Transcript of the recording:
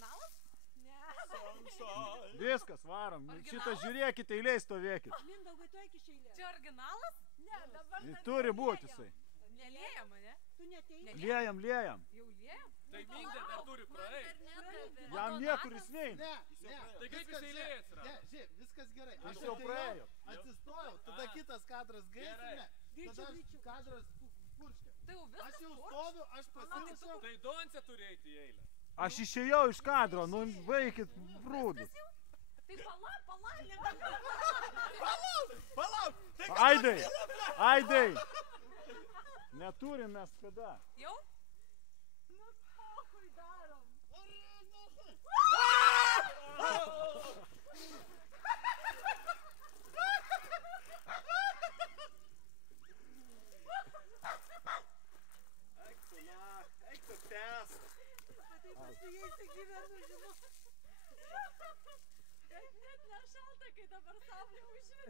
originalas? Ne. Viskas, varom. Šitą žiūrėkite, eilėj stovėkit. Mindaugai, tu eik iš eilės. Čia originalas? Ne, dabar dar Turi būti jisai. Neliejam, ne? Tu neteini. Liejam. Jau liejam? Tai Mindė dar turi praeiti. Jam niekur jis neina. Ne. Tai kaip jis eilėje atsirado? Ne, žiūrėk, viskas gerai. Jis jau praėjo. Atsistojau, tada kitas kadras gaisime. Tada kadras purškia. Tai jau viskas? Aš jau stoviu, aš pasiruošiau. Tai Doncė turi eiti į eilę. Aš išėjau iš kadro, nu vaikit brūdus. Tai palauk. Palauk! Aidai! Neturim mes kada. Jau? Nu, pokui darom. Eik tu tęs. Tai pas su jais gyvenu, žinau. Net nešalta, kai dabar saulė užšvietė.